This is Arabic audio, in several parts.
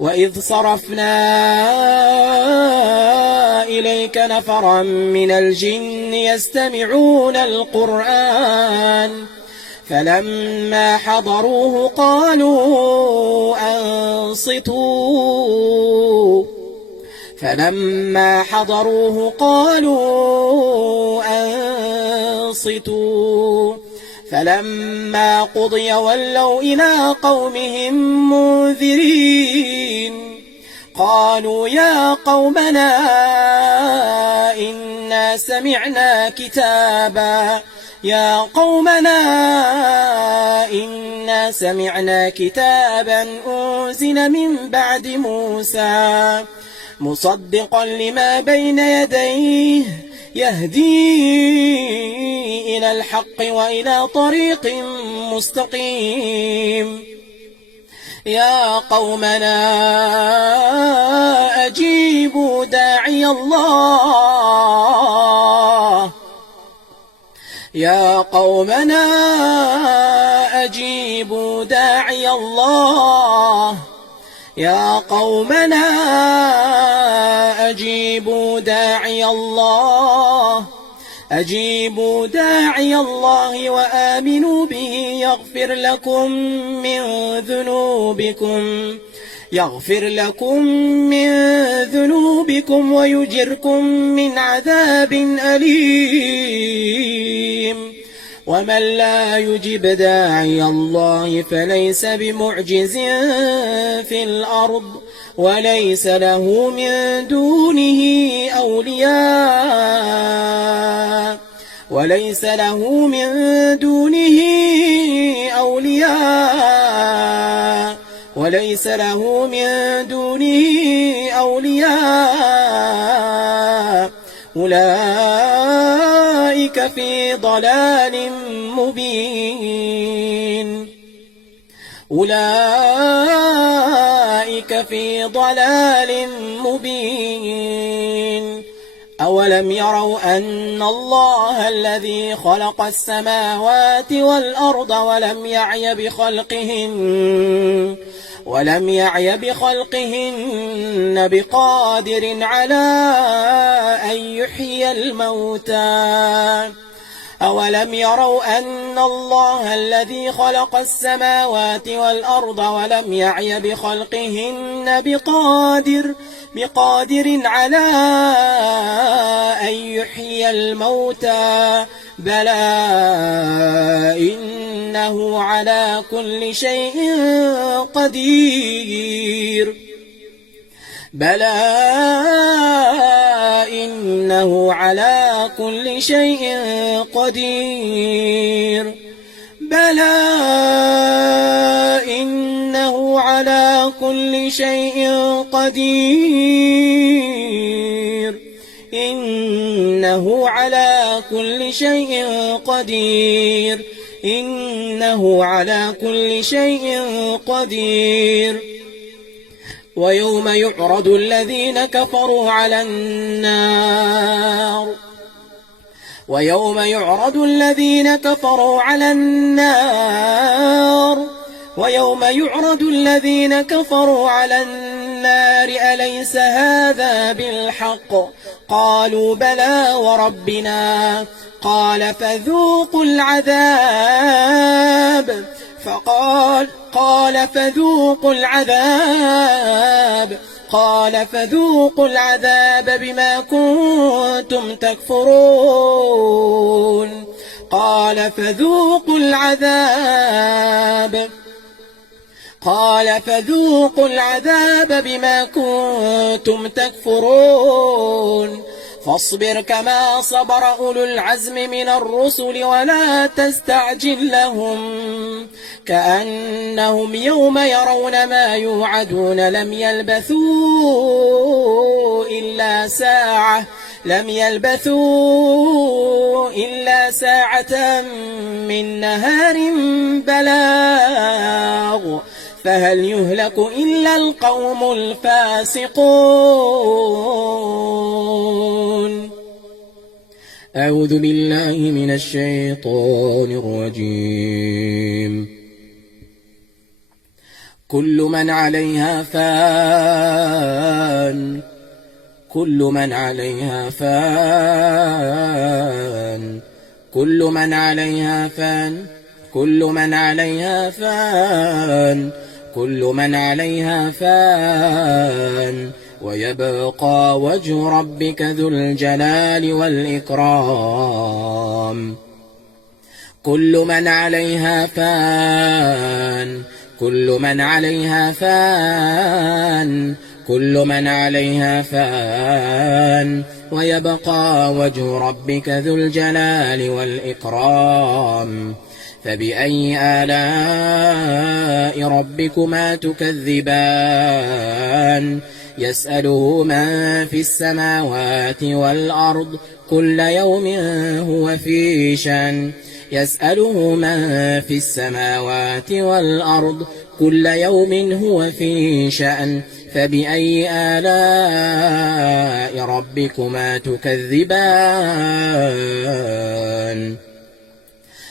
وإذ صرفنا إليك نفرا من الجن يستمعون القرآن فلما حضروه قالوا أنصتوا فلما قضي ولوا إلى قومهم منذرين قالوا يا قومنا إنا سمعنا كتابا أنزل من بعد موسى مصدقا لما بين يديه يهدي إلى الحق وإلى طريق مستقيم يا قومنا أجيبوا داعي الله أجيبوا داعي الله وآمنوا به يغفر لكم من ذنوبكم ويجركم من عذاب أليم ومن لا يجب داعي الله فليس بمعجز في الأرض وليس له من دونه أولياء أولئك في ضلال مبين أولم يروا أن الله الذي خلق السماوات والأرض ولم يعي بخلقهن بقادر على أن يحيي الموتى أولم يروا أن الله الذي خلق السماوات والأرض ولم يعي بخلقهن بقادر على أن يحيي الموتى بلى إنه على كل شيء قدير إنه على كل شيء قدير ويوم يعرض الذين كفروا على النار أليس هذا بالحق قالوا بلى وربنا قال فذوقوا العذاب بما كنتم تكفرون فاصبر كما صبر أولو العزم من الرسل ولا تستعجل لهم كأنهم يوم يرون ما يوعدون لم يلبثوا إلا ساعة من نهار بلاغ فهل يهلك إلا القوم الفاسقون. أعوذ بالله من الشيطان الرجيم. كل من عليها فان، كل من عليها فان، كل من عليها فان، كل من عليها فان، كل من عليها فان، ويبقى وجه ربك ذو الجلال والإكرام. كل من عليها فان، كل من عليها فان، كل من عليها فان، ويبقى وجه ربك ذو الجلال والإكرام. فبأي آلاء ربكما تكذبان؟ يسأله من في السماوات والأرض كل يوم هو في شأن، يسأله من في السماوات والأرض كل يوم هو في شأن. فبأي آلاء ربكما تكذبان؟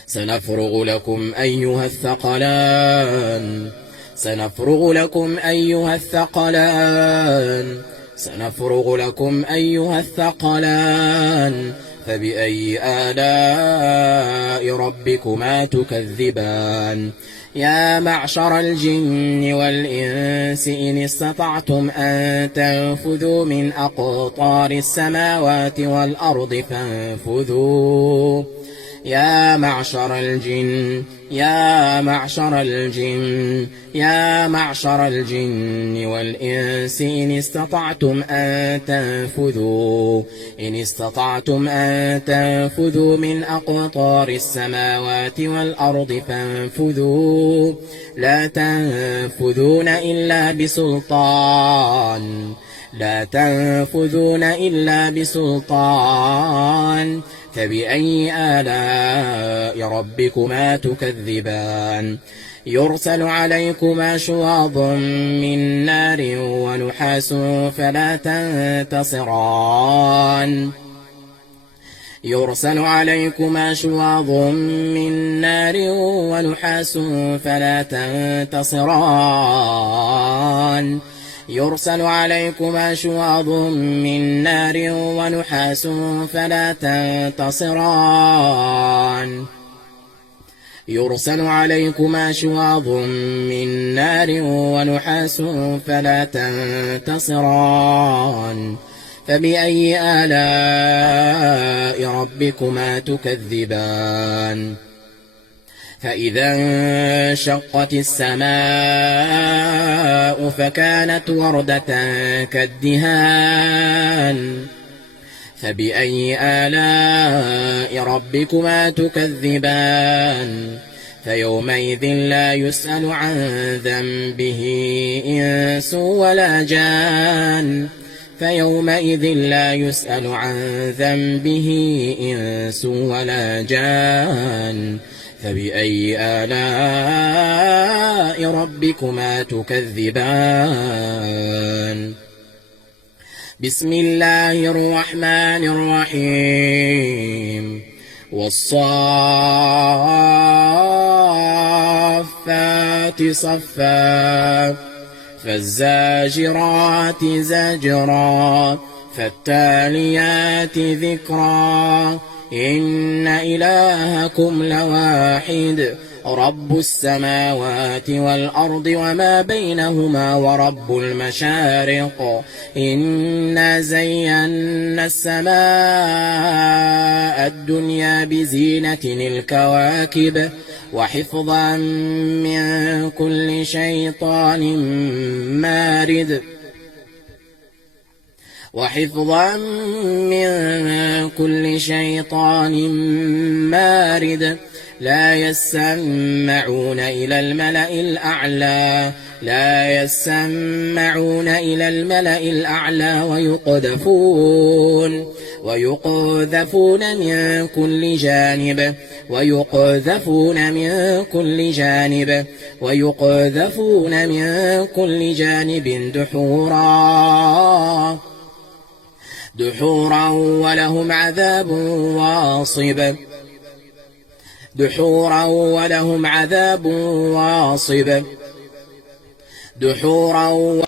سنفرغ لكم أيها الثقلان، سنفرغ لكم أيها الثقلان، سنفرغ لكم أيها الثقلان. فبأي آلاء ربكما تكذبان؟ يا معشر الجن والإنس إن استطعتم أن تنفذوا من أقطار السماوات والأرض فانفذوا. يا معشر الجن، يا معشر الجن، يا معشر الجن والإنس إن استطعتم أن تنفذوا، إن استطعتم أن تنفذوا من أقطار السماوات والأرض فانفذوا. لا تنفذون إلا بسلطان، لا تنفذون إلا بسلطان. فبأي آلاء ربكما تكذبان؟ يرسل عليكما شواظ من نار ونحاس فلا تنتصران، يرسل عليكما شواظ من نار ونحاس فلا تنتصران، يرسل عليكما شواظ من نار ونحاس فلا تنتصران، يرسل عليكما شواظ من نار ونحاس فلا تنتصران. فبأي آلاء ربكما تكذبان؟ فإذا انشقت السماء فكانت وردة كالدهان. فبأي آلاء ربكما تكذبان؟ فيومئذ لا يسأل عن ذنبه إنس ولا جان، فيومئذ لا يسأل عن ذنبه إنس ولا جان. فبأي آلاء ربكما تكذبان؟ بسم الله الرحمن الرحيم. والصافات صفا فالزاجرات زجرا فالتاليات ذكرا إن إلهكم لواحد رب السماوات والأرض وما بينهما ورب المشارق إنا زينا السماء الدنيا بزينة الكواكب وحفظا من كل شيطان مارد وحفظا من كل شيطان مارد لا يسمعون إلى الملأ الأعلى لا يسمعون إلى الملأ الأعلى ويقذفون من كل جانب ويقذفون من كل جانب ويقذفون من كل جانب دحورا ولهم عذاب واصب دحورا ولهم عذاب واصب دحورا